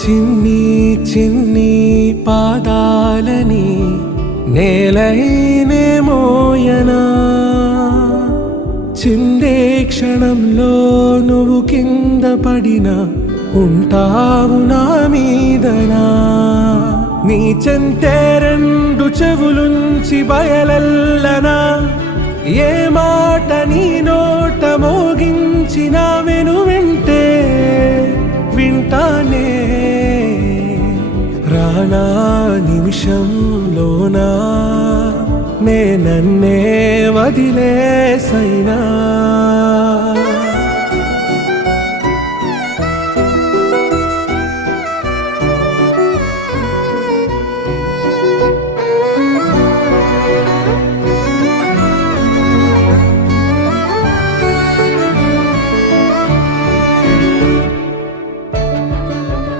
చిన్ని చిన్ని పాదాలని నేలైనే మోయనా, చిందే క్షణంలో నువ్వు కింద పడినా ఉంటావు నా మీదనా. నీ చెంతే రెండు చెవులుంచి బయలెల్లనా, ఏ మాట నీ నోట మోగించిన వెను వింటే వింటానే. రానా నిమిషంలోనా నే నన్నే వదిలేసైనా.